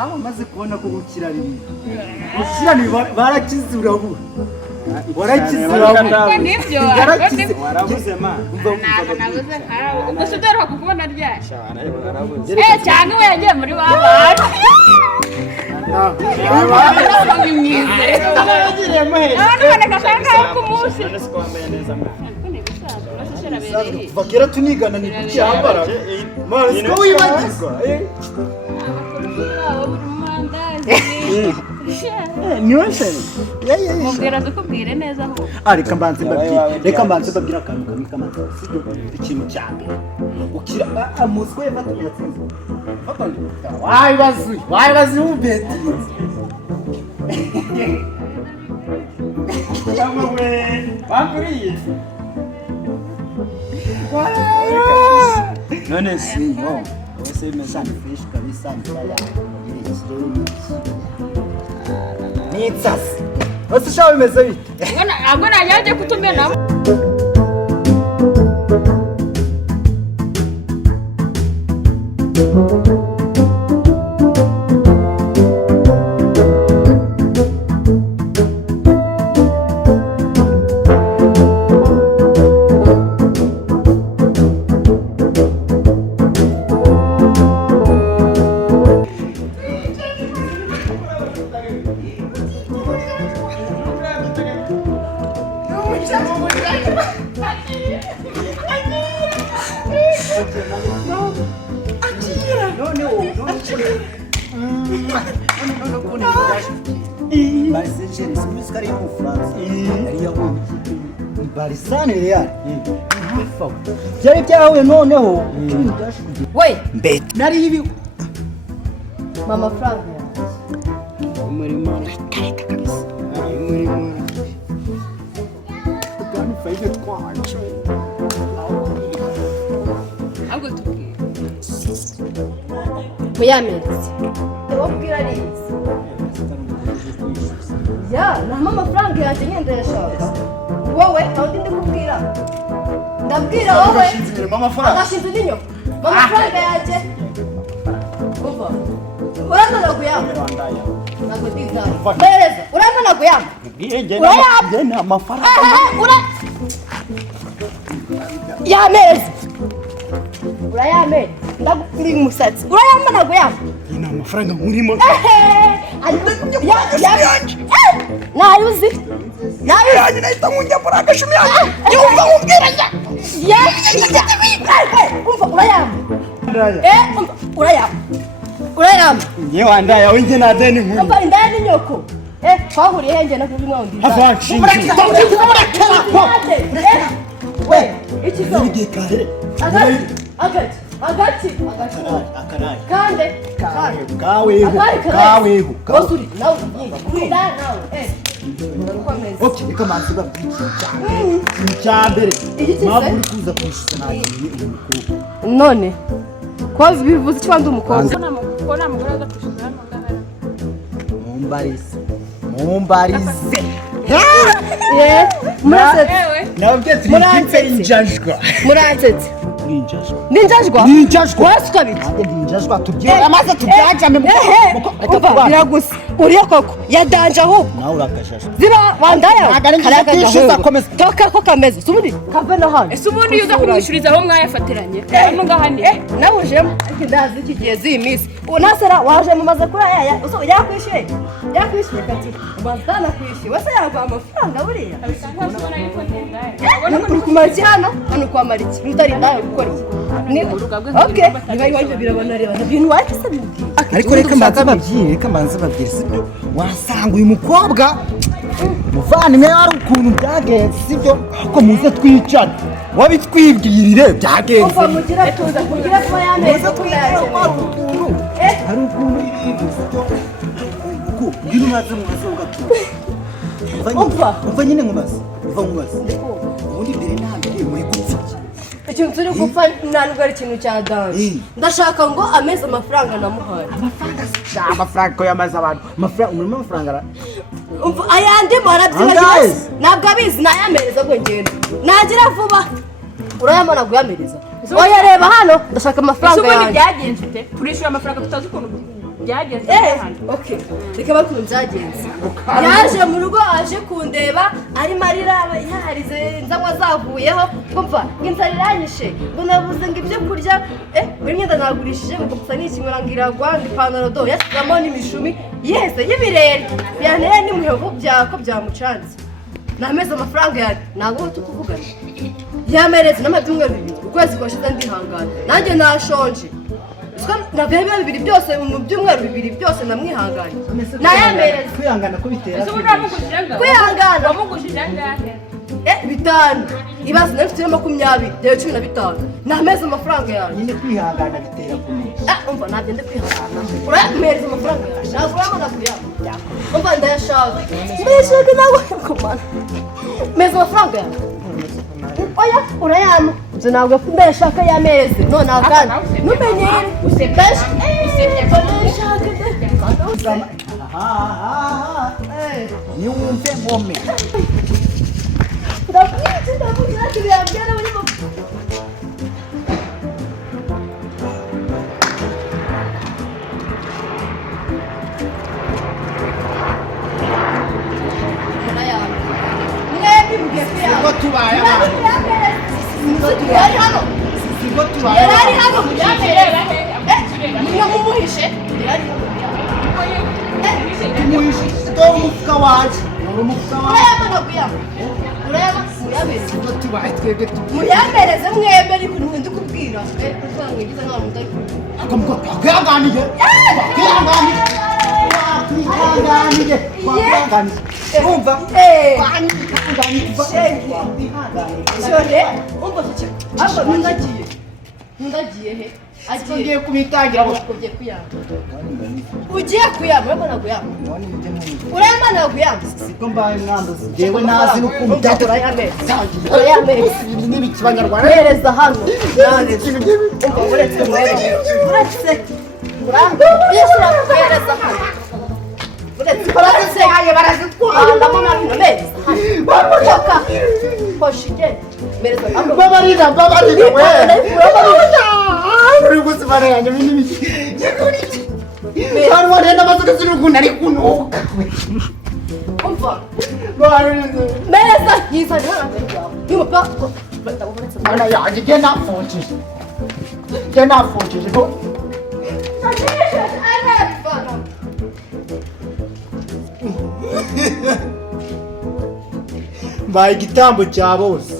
aho maze kubona ko gukira rimwe gukira ni barakize urabura warakize urabura nibyo warabuze ma nabuze ubwo sudera kukubona ryasha cyane we yagiye muri babana bakera tunigana ni kucyambara mara siko wibagizwa niwese mubwira dukubwire neza aho reka mbanze mbabwira akantu kamwe k'amazi ikintu cya mbere ukira amuswe yafatanya yatsinze wayibazi ubeti none sinyo wese imesha fresh kabisa mbaya nitsasi wese shawe imeze bite ngo najyaje kutumena barisane real byari byahuye noneho we mbete nari ibi mama Frank umurimo kareka kabisa umurimo kandi faide twaje ahubwo tubwire muyameretse wabwira neza ya na mama Frank yaje ngende yashaka wowe kandi ndikubwira ndabwira wowe mama Frank agashinze ninyo mama Frank yaje uva urabona kuyamba nako diza bereza urabona kuyamba ngene na amafaranga yamereza urayame ndagukuri umusatsi urayamba kuyamba ina amafaranga murimo nayuzi yaje nahita nkunjya muri agashumi yanjye yumva nkubwira njya urayamba ngiye wandaya wenje na deni nkuru umva indaya nyoko twahuriye henge na kubi mwawo ndiza havanshi we iki zo ngiye kare agati akarai kande kawego bosuri nawe kwida nawe okay reka manzi babwiki cyambere maburi kuza kwishuza nayo none kwazi bivuze cyo ndi umukobwa kona mugore azakwishuza hano ngahara mumbarize murasetse nabyo turikipe injajwa muransetse ninjajwa wasuka biti ninjajwa tubyera amaze tubyajame biragusa uriyo koko yadanje ahubwo nawe urakashasha ziba wandaya karaka komeza toka ko kameze subudi kave no hano ese ubundi yuza kumwishuriza aho mwayafatiranye hano ngahani nawe uje ndazi iki gihe zimisi unasera waje mumaze kuri aya uso yakwishyuye kati ubazana kwishyuye wese yagwa amafaranga buriya uri kumariki hano kwa mariki mutari ndayo gukora okay niba iwaje birabona reba ibintu wakise bindi ariko reka manze babwire sibyo wasanga uyu mukobwa muvandimwe hari ukuntu byagenze sibyo ko muze twicara wabitwibwirire byagenze uva mugira tuza kugira ko yameze kuyaje hari ukuntu ibintu sibyo ko ngino naze mugasoga uva nyine nkubaze ubundi mbere nambere muri gupfiki ikintu turi gupfa ntabwo ari ikintu cya danje ndashaka ngo ameze amafaranga namuhaye amafaranga ko yamaze abantu umurimo w'amafaranga ayandi barabyibagiwe ntabwo abizi nayamereza ngo ngende nagira vuba urayamana guyamereza oya reba hano ndashaka amafaranga ubundi yanjye byagenze ute turishyura amafaranga tutazi ukuntu byagenze okay reka bakuntu byagenze yaje mu rugo aje kundeba arimo arira yaharize nzanywa zavuyeho kumva inzara iranyishe ngo nabuze ngo ibyo kurya buri myenda nagurishije ngo gusa n'ikimera ngo iragwa ngo ipantaro do yashyizemo n'imishumi yese y'ibirere yaneye n'imuhevu byako byamucanze nameze amafaranga yanjye ntabwo tukuvugana yameretse n'amabyumweru 2 ukwezi kwashize ndihangana nanjye nashonje nabihe bibiri byose mu byumweru 2 byose namwihanganye nayamereze kwihangana ko bitera kwihangana wamugujije angahe 5 ibaze nafite 20 rero 15 nameze amafaranga yanjye nyine kwihangana bitera kumenya umva nagende kwihangana uramereza amafaranga yanjye ntabwo urabona kuyaba umva ndayashaka nawe kumana meza amafaranga yanjye oya urayama nje ntabwo ndayashaka yameze none akandi numenyere usebye niwumve ngome ndakwita kiriyabyara muri Sigo tubaye abantu. yari hano Sigo tubaye. yari hano niyo mumuhishe yari Muishi sto umufuka waje. Umufuka waje. urayama muyabere Sigo tubaye twebwe tu. muyamereze mwembe ariko ntundi kubwira usanga ngize nkaho mutari Akamko kaganije. Kaganije. Kaganije. Kaganije. Umva. Shone umva cyo aba ndagiye he Agiye kubitangira ugiye kuyamba ugiye kuyamba urabona kuyamba urayama kuyamba siko mbaye mwanduzi jewe nazi n'ukuntu urayambe n'ibiki banyarwanda mereza hano umva uretse uranga yishura kuhereza hano uretse barazitwara ndabona mereza bamutoka koshige mereza hano babarira we uri gusibana yanjye n'ibiki Hari wanaenda mazoka zirukunda ari kunuka. Umva. Mereza yiza niyo pa. Ana yaje gena fonchije. Gena fonchije ko. Mbaye igitambo cya bose.